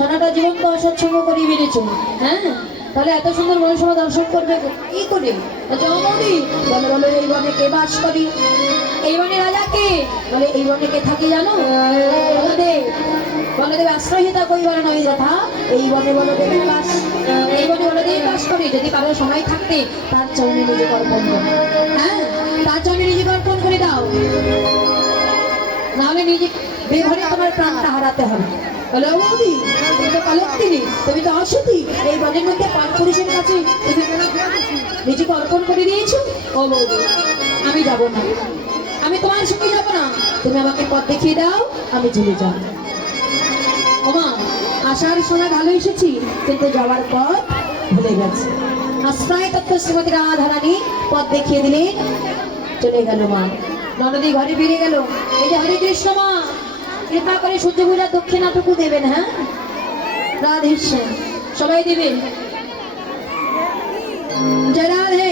সারাটা জীবন তো অসৎসঙ্গ করে বেড়েছো। হ্যাঁ? তাহলে এত সুন্দর মনসভা দর্শন করবে কি করে? জমদি বলে এই বনে কে বাস করি? রাজা কে? এই বনে কে জানো? এই বাস এই বাস যদি থাকতে হ্যাঁ? দাও। নাহলে নিজে বেঘরে তোমার প্রাণটা হারাতে হবে। তুমি তো এই বনের মধ্যে নিজেকে করে আমি না। আমি যাব না। তুমি আমাকে দেখিয়ে দাও, আমি আসার সময় ভালো এসেছি, কিন্তু যাওয়ার পথ ভুলে গেছে। আশ্রয় তত্ত্ব শ্রীমতী রাধারানী পথ দেখিয়ে দিলেন। চলে গেল মা। ননদী ঘরে ফিরে গেল। এই যে হরে কৃষ্ণ মা। কৃপা করে সূর্য পূজা দক্ষিণাটুকু দেবেন হ্যাঁ? রাধে। সবাই দেবেন? জয় রাধে।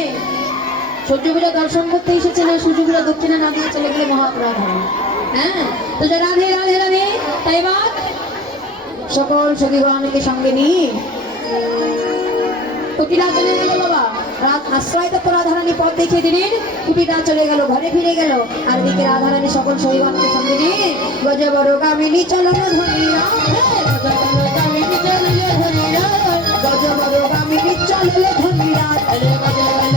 সূর্য পূজা দর্শন করতে এসেছে না সূর্য পূজা দক্ষিণা না দিয়ে চলে গেলে মহাপ্রাধ হবে হ্যাঁ? তো জয় রাধে রাধে রাধে। তাই এবার সকল সখীগণকে সঙ্গে নিয়ে বাবা রাত আশ্রয় তো রাধারানী পথ দেখিয়ে দিলেন। কুটিরা চলে গেল, ঘরে ফিরে গেল। আর দিকে রাধারানী সকল সহিবানকে সঙ্গে নিয়ে গজ বড় কামিনী চলন ধনীরা গজ বড় রে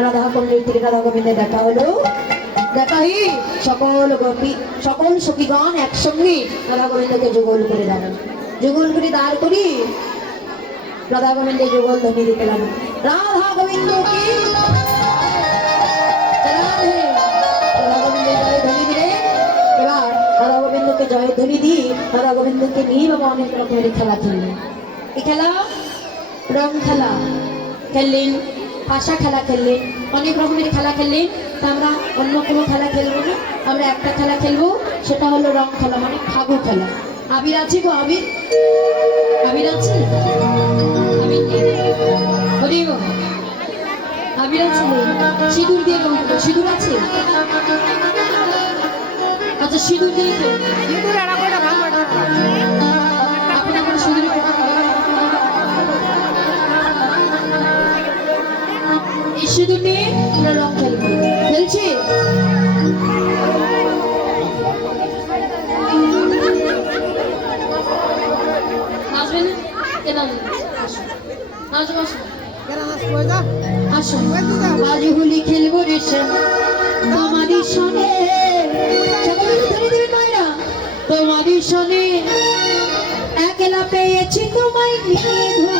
রাধা রাধা গোবিন্দের দেখা হলো। দেখাই সকল গোপী, সকল সখীগণ একসঙ্গে রাধা গোবিন্দকে যুগল করে দাঁড়ান যুগল করে দাঁড় করি রাধা গোবিন্দের যুগল ধ্বনি দিতে লাগল। রাধা গোবিন্দ গোবিন্দকে জয় ধ্বনি দিয়ে রাধা গোবিন্দকে নিয়ে বাবা অনেক রকমের খেলা খেললেন এই খেলা? খেলা। খেললেন পাশা খেলা খেললেন অনেক রকমের খেলা খেললেন তা আমরা অন্য কোনো খেলা খেলব না, আমরা একটা খেলা খেলব, সেটা হলো রং খেলা মানে ফাগু খেলা। আবির আছে গো, আবির। আবির আছে? আবির আছে সিঁদুর দিয়ে সিঁদুর আছে? আচ্ছা সিঁদুর দিয়ে সিঁদুর নিয়ে আমরা রং খেলব। খেলছি? হোলি খেলব রে তোমারই সনে তোমারই সনে একলা পেয়েছি তোমায় নিয়ে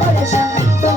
我乐生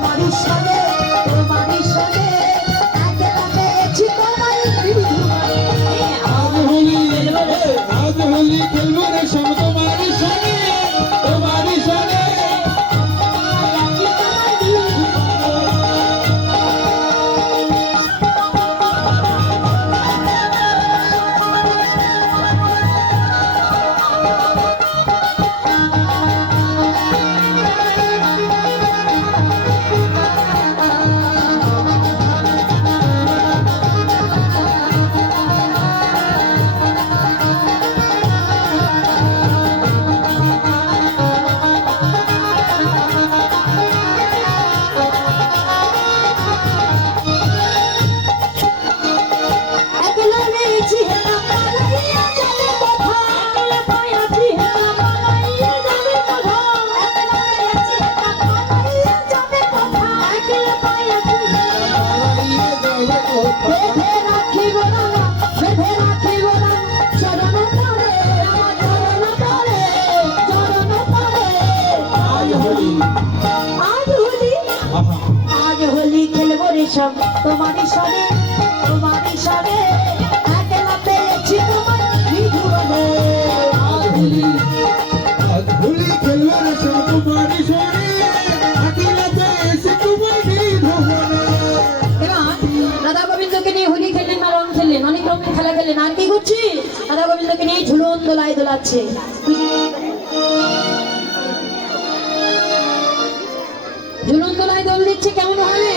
ঝুলন্তলায় দোল দিচ্ছে কেমন হবে?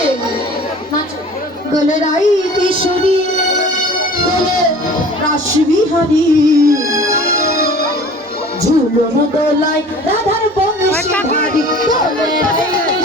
দোলে রাই কিশোরী দোলে রাসবিহারী। ঝুলন দোলায় রাধার বংশী দোলে রাই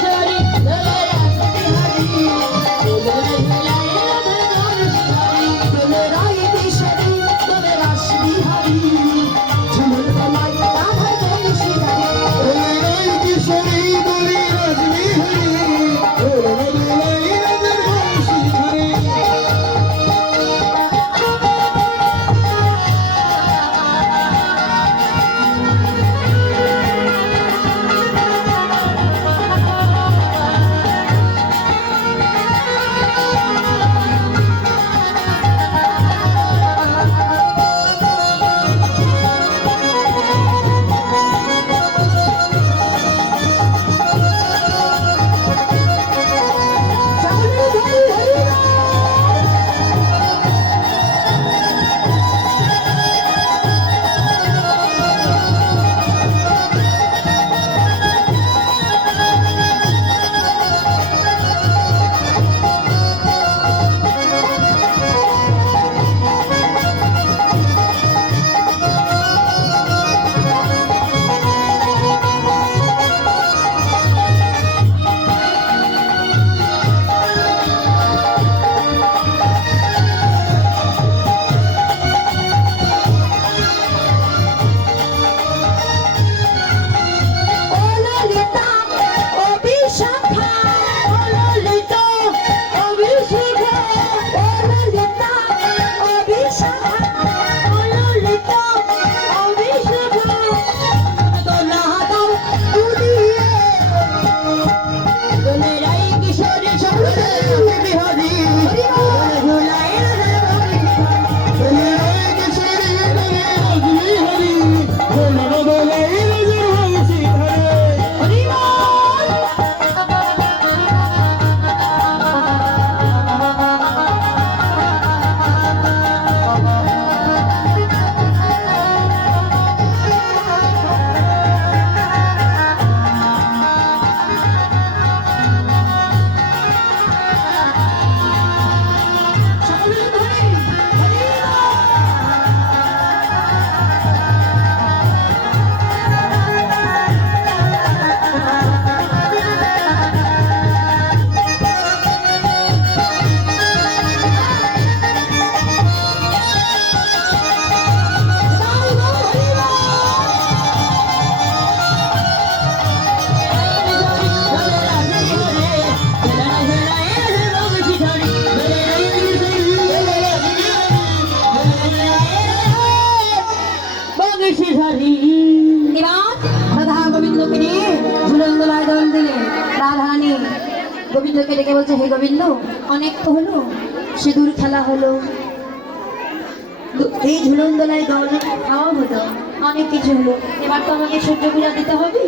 এই ঝুলন দোলায় দল খাওয়া হলো অনেক কিছু হলো। এবার তো আমাকে সূর্য পূজা দিতে হবে।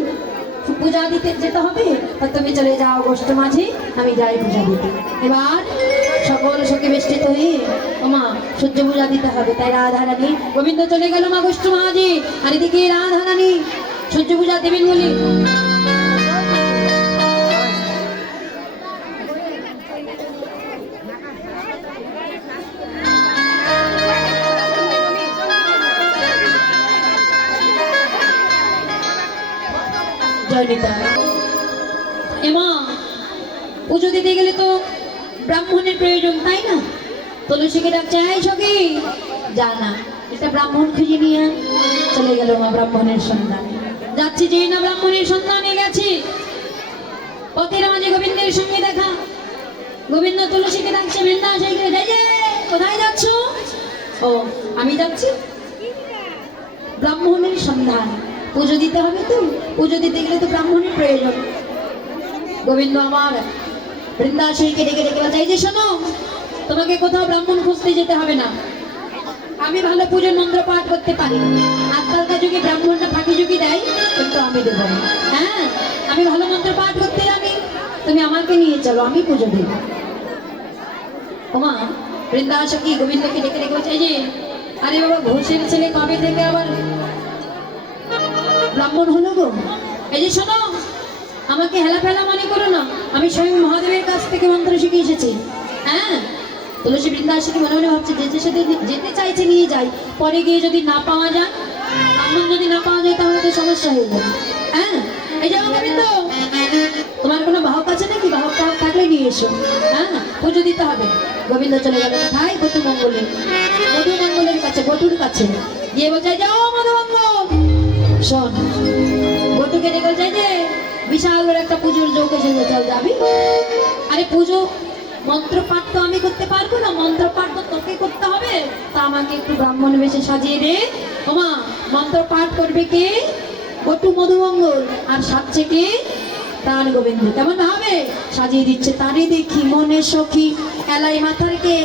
পূজা দিতে যেতে হবে, তা তুমি চলে যাও গোষ্ঠ মাঝে, আমি যাই পূজা দিতে। এবার সকল সখী বেষ্টিত হয়ে, ওমা, সূর্য পূজা দিতে হবে। তাই রাধারানী, গোবিন্দ চলে গেল মা গোষ্ঠ মাঝে। আর এদিকে রাধারানী, সূর্য পূজা দেবেন বলে তুলসীকে ডাকছে এই সখী! যা না, এটা ব্রাহ্মণ খুঁজে নিয়ে চলে গেল মা ব্রাহ্মণের সন্ধানে। যাচ্ছি যেই না ব্রাহ্মণের সন্ধানে গেছি। পথের মাঝে গোবিন্দের সঙ্গে দেখা। গোবিন্দ তুলসীকে ডাকছে, বৃন্দা, সেই যাই যে, কোথায় যাচ্ছ? ও, আমি যাচ্ছি ব্রাহ্মণের সন্ধান। পুজো দিতে হবে তো, পুজো দিতে গেলে তো ব্রাহ্মণের প্রয়োজন। গোবিন্দ আমার বৃন্দাশরীকে ডেকে ডেকে বলছে এই যে, শোনো তোমাকে কোথাও ব্রাহ্মণ খুঁজতে যেতে হবে না। আমি ভালো পুজোর মন্ত্র পাঠ করতে পারি। আজকালকার যুগে ব্রাহ্মণটা ফাঁকি যুগি দেয়, কিন্তু আমি দেবো হ্যাঁ আমি ভালো মন্ত্র পাঠ করতে জানি। তুমি আমাকে নিয়ে চলো, আমি পুজো দেব। ওমা বৃন্দাসখী গোবিন্দকে ডেকে ডেকে বলছে যে, আরে বাবা, ঘোষের ছেলে কবে থেকে আবার ব্রাহ্মণ হলো গো? এই যে শোনো, আমাকে হেলা ফেলা মনে করো না, আমি স্বয়ং মহাদেবের কাছ থেকে মন্ত্র শিখে এসেছি। হ্যাঁ তুলসী বৃন্দাসীকে মনে মনে ভাবছে, যেতে সাথে যেতে চাইছে নিয়ে যাই, পরে গিয়ে যদি না পাওয়া যায়, ব্রাহ্মণ যদি না পাওয়া যায় তাহলে তো সমস্যা হয়ে যাবে হ্যাঁ? এই যে বিন্দু, তোমার কোনো বাহক আছে নাকি? বাহক টাহক থাকলে নিয়ে এসো। হ্যাঁ? পুজো দিতে হবে। গোবিন্দ চলে গেল কোথায়? গতু মঙ্গলে মধু মঙ্গলের কাছে গটুর কাছে। গিয়ে বলছে যাও মধু মঙ্গল শোন গটুকে ডেকে বলছে যে, বিশাল একটা পুজোর যোগ চল যাবি। আরে পুজো মন্ত্র পাঠ তো আমি করতে পারব না মন্ত্র পাঠ তো তোকে করতে হবে। তা আমাকে একটু ব্রাহ্মণ বেশে সাজিয়ে দে। ওমা মন্ত্র পাঠ করবে কে? গটু মধুমঙ্গল আর সাজছে কে? প্রাণ গোবিন্দ। কেমন হবে? সাজিয়ে দিচ্ছে তারে দেখি মনে সখী। এলাই মাথার কে?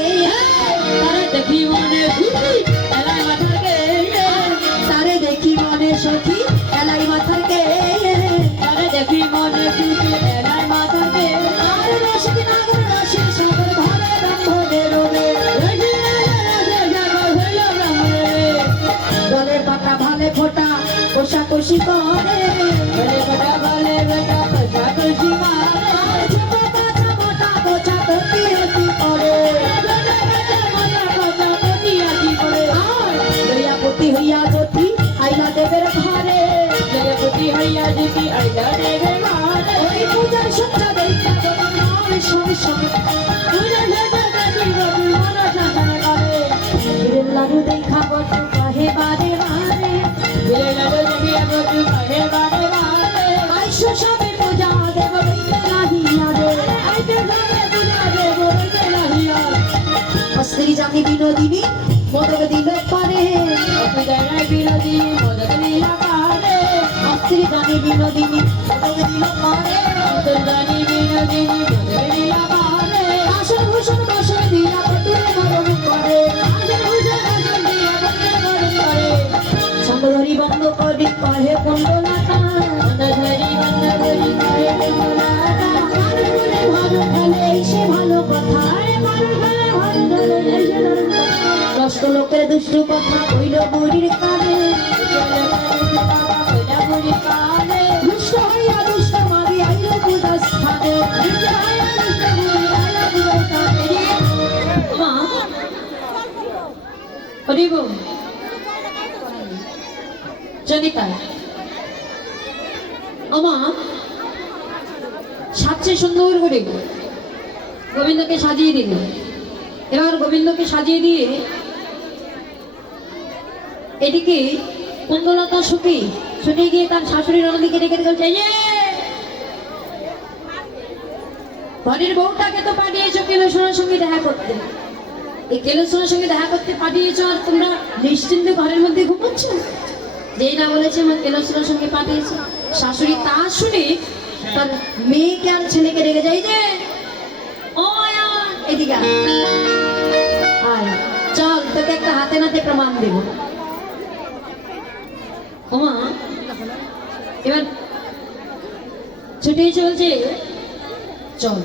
দেখি মনে এলাই মাথার কে? তারে দেখি মনে সখী। এলাই মাথার কে? 是吧。অস্ত্রী বিনোদিনী মোদক দিল পারে বিনোদিনী মোদক দিল পারে অস্ত্রী জানি বিনোদিনী মোদক দিল পারে অস্ত্রী জানি বিনোদিনী মোদক দিল পারে আসন ভূষণ বসন দিয়া পটুর মরণ করে। আসন ভূষণ বসন দিয়া পটুর মরণ করে। ছন্দ বন্ধ করি কহে কুণ্ডলাটা। ছন্দ বন্ধ করি কহে কুণ্ডলাটা। ভালো খেলে সে ভালো কথা। নষ্ট লোকের দুষ্টু কথা কইল বুড়ির কানে। দুষ্ট হইয়া দুষ্ট মারি আইল পূজার স্থানে হরিব জনিতা। আমা সাজছে সুন্দর করে গোবিন্দকে সাজিয়ে দিল। এবার গোবিন্দকে সাজিয়ে দিয়ে এদিকে কুন্দলতা সুখী শুনে গিয়ে তার শাশুড়ি নদীকে ডেকে বলছে, "এই ঘরের বউটাকে তো পাঠিয়েছো কেলসনের সঙ্গে দেখা করতে। এই কেলসনের সঙ্গে দেখা করতে পাঠিয়েছো আর তোমরা নিশ্চিন্তে ঘরের মধ্যে ঘুমোচ্ছ? যেই না বলেছে আমার কেলসনের সঙ্গে পাঠিয়েছে। শাশুড়ি তা শুনে তার মেয়েকে আর ছেলেকে রেগে যায় যে! এদিকে আয়। চল, তোকে একটা হাতে নাতে প্রমাণ দেব। ওমা, এবার ছুটে চলছে। চল।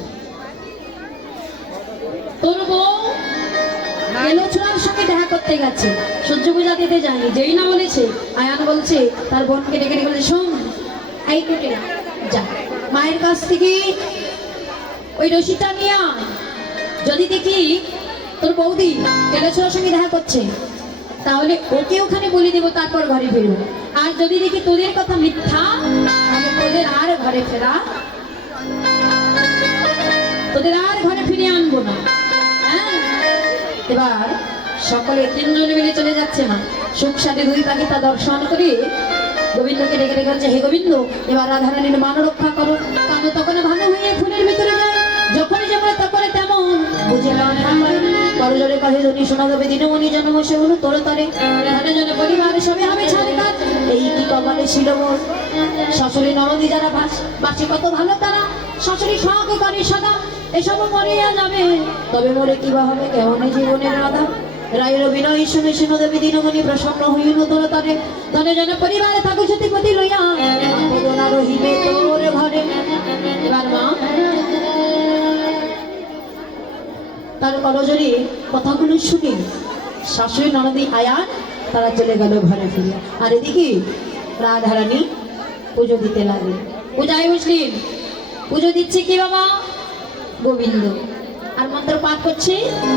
তোর বউ এলো সঙ্গে দেখা করতে গেছে। সহ্য পূজা দিতে যায়নি, যেই না বলেছে। আয়ান বলছে, তার বোনকে ডেকে ডেকে বলছে, শোন, এই কোটে যা। মায়ের কাছ থেকে ওই রশিটা নিয়ে আয়। যদি দেখি তোর বৌদি এলো ছোড়ার সঙ্গে দেখা করছে, তাহলে ওকে ওখানে বলে দেবো, তারপর ঘরে ফিরবো আর যদি দেখি তোদের কথা মিথ্যা, তাহলে তোদের আর ঘরে ফেরা, তোদের আর ঘরে ফিরে আনব না। হ্যাঁ? এবার সকলে তিনজনে মিলে চলে যাচ্ছে মা। সুখ সাথে দুই পাখি তা দর্শন করে গোবিন্দকে ডেকে ডেকে বলছে, হে গোবিন্দ, এবার রাধারানীর মান রক্ষা করো। কারণ তখন ভালো হয়ে ফুলের ভিতরে বুঝলাম করজোরে কাহে ধনী শোনা যাবে দিনমণি জন্ম সে হলো তোর তরে এখানে জন পরিবার সবে হবে এই কি কপালে ছিল মোর শাশুড়ি ননদী যারা বাস বাসে কত ভালো তারা শাশুড়ি সঙ্গে করে সদা এসব মরিয়া যাবে তবে মরে কিবা হবে কেমন জীবনের রাধা রায়ের অভিনয় শুনে শুনে দেবী দিনমণি প্রসন্ন হইল তোর তরে তনে যেন পরিবারে থাকো সতীপতি লইয়া রহিবে তোর ঘরে এবার মা তার করজরে কথাগুলো শুনে শাশুড়ি ননদী আয়ান তারা চলে গেল ঘরে ফিরে আর এদিকে রাধারানী পুজো দিতে লাগল পূজায় বসলেন। পুজো দিচ্ছে কি বাবা? গোবিন্দ। আর মন্ত্র পাঠ করছে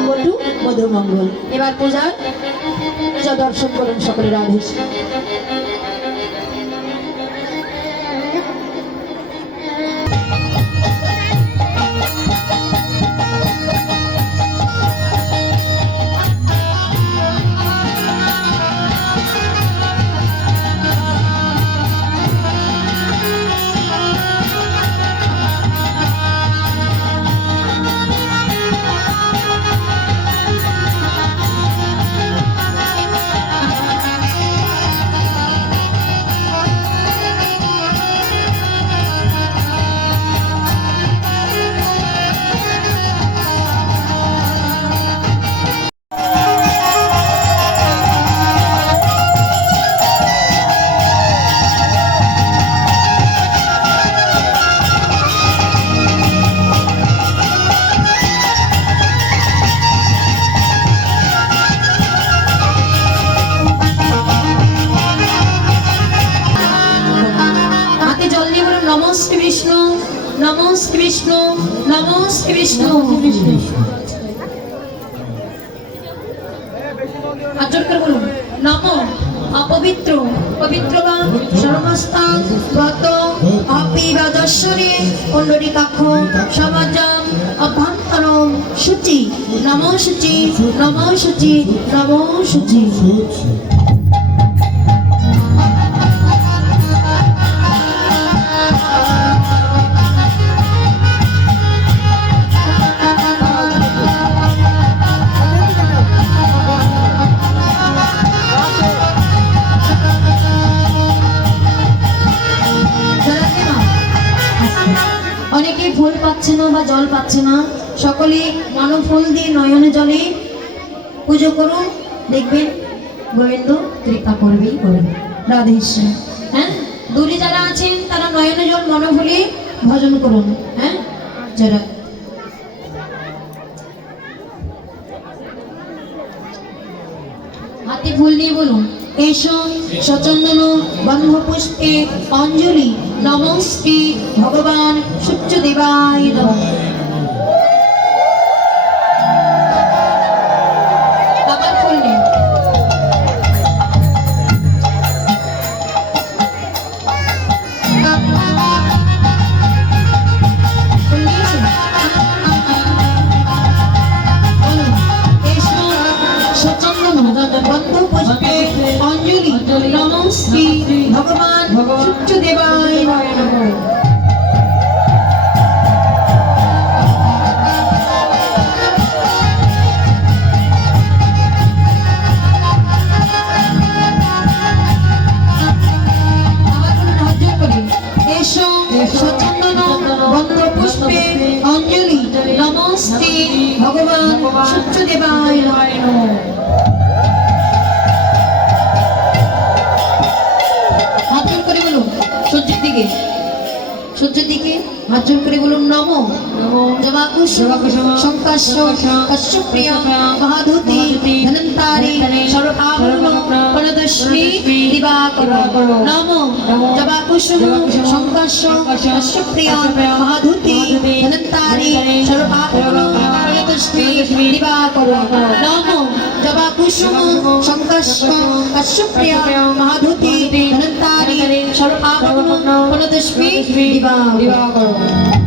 বটু মধুমঙ্গল। এবার পূজার পূজা দর্শন করুন সকলে রাধে। বিষ্ণু আর বলুন। নম, অপবিত্র, পবিত্রবান, সর্বস্থান, ব্রত অপিবাদস্বরে কুণ্ডলিকাক্ষ সমাজম, অভ্যন্তরম শুচি নম শুচি নম শুচি শুচি পাচ্ছে না বা জল পাচ্ছে না সকলে মানব ফুল দিয়ে নয়নে জলে পুজো করুন। দেখবেন গোবিন্দ কৃপা করবেই করবে রাধেশ্বর হ্যাঁ? দূরে যারা আছেন, তারা নয়নে জল মনোভুলে ভজন করুন। হ্যাঁ? যারা হাতে ফুল নিয়ে বলুন। এসো সচন্দন বন্ধ পুষ্পে অঞ্জলি নমস্তে ভগবান সূর্য দেবায় নমঃ। সূর্যের দিকে। হাত জোর করে বলুন নম। জবাকুশ শঙ্কাশ্য কশ্যপ্রিয়া মহাধুতি ধনন্তারি প্রদশ্রী দিবাকর নম জবাকুশ শঙ্কাশ্য কশ্যপ্রিয়া মহাধুতি ধনন্তারি সর্বভাবন প্রদশ্রী দিবাকর নম জবাকুসুম শঙ্কাশ্য কশ্যপ্রিয়া মহাধুতি ধনন্তারি সর্বভাবন প্রদশ্রী দিবাকর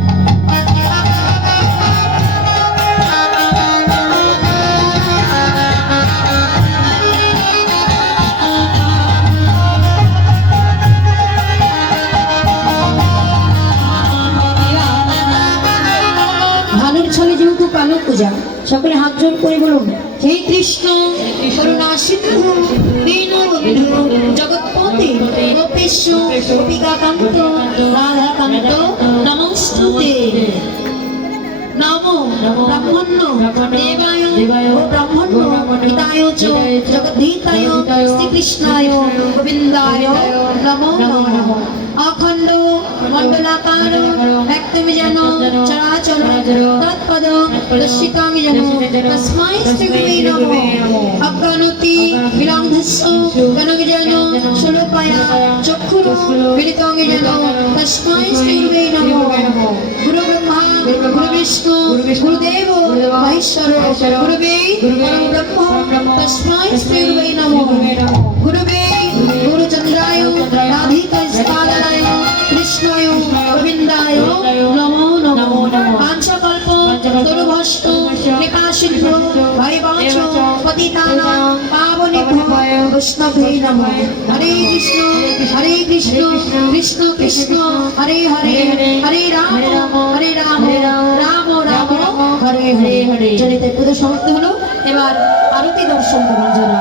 কালো পূজা সকলে হাত জোর করে বলুন, হে কৃষ্ণ করুণা জগৎপতি দেবায় শ্রীকৃষ্ণায় গোবিন্দায় নমো। অখণ্ড, মণ্ডলাকার চরাচর তৎপদ দর্শিতামি যেন তস্মাই শ্রীগুরুবে নমঃ অজ্ঞানতি বিলম্ভস্য গণমি যেন স্বরূপায়া চক্ষুর মিলিতমি যেন তস্মাই শ্রীগুরুবে নমঃ গুরু ব্রহ্মা গুরু বিষ্ণু গুরুদেব মহেশ্বর গুরুবে ব্রহ্ম তস্মাই শ্রীগুরুবে নমঃ গুরুবে গুরুচন্দ্রায় রাধিকায় তরুভষ্ট কৃপা হরিবংশ পতিতানাং পাবনেভ্যো বৈষ্ণবে নমঃ। হরে কৃষ্ণ হরে কৃষ্ণ কৃষ্ণ কৃষ্ণ হরে হরে হরে রাম হরে রাম রাম রাম হরে হরে। হরে জনিতে পুজো সমাপ্তি হলো। এবার আরতি দর্শন করুন যারা।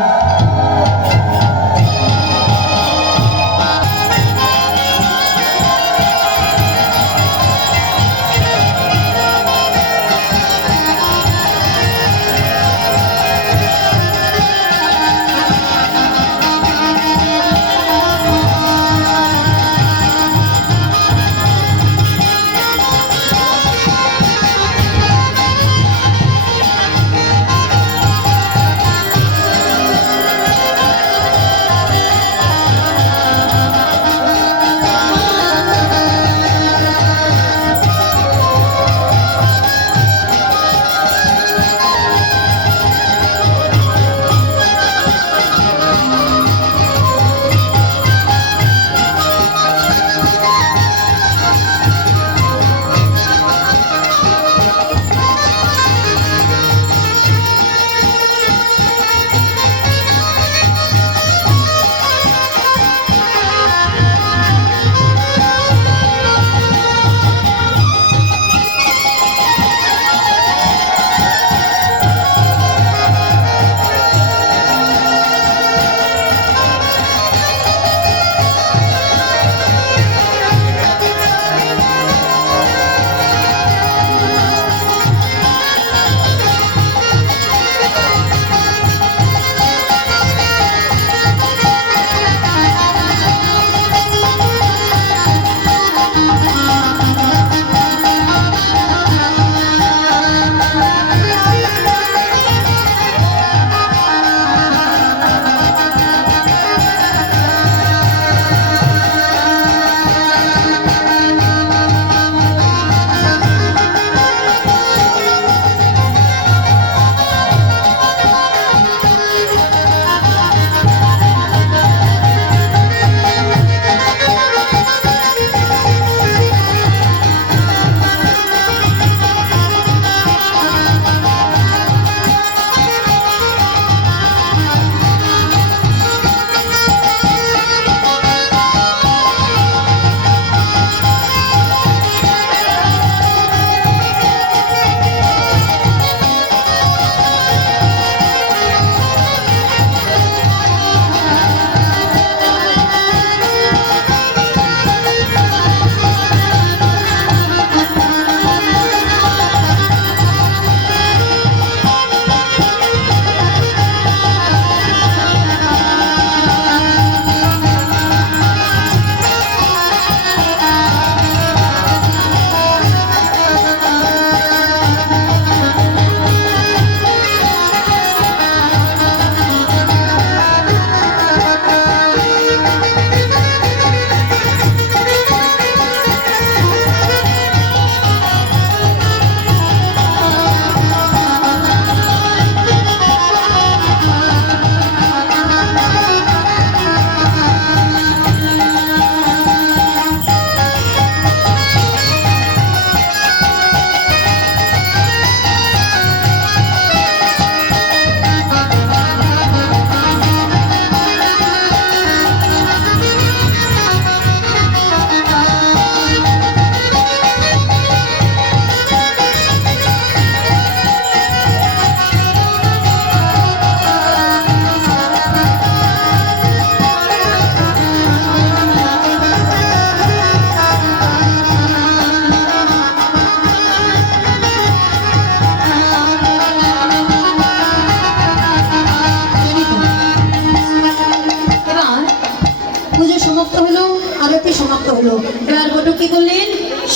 সমাপ্ত হলো, আরতি সমাপ্ত হলো। এবার বটু কি করলেন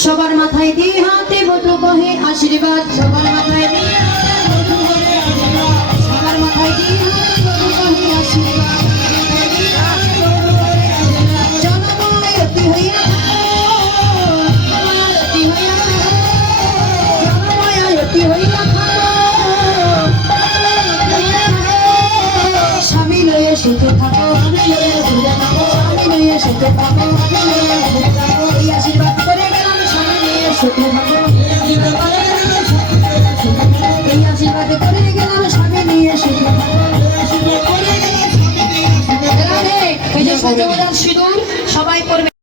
সবার মাথায় দিয়ে হাতে বটু বহে, আশীর্বাদ সবার মাথায় দিয়ে হাতে ወደ ወዳልሽዶ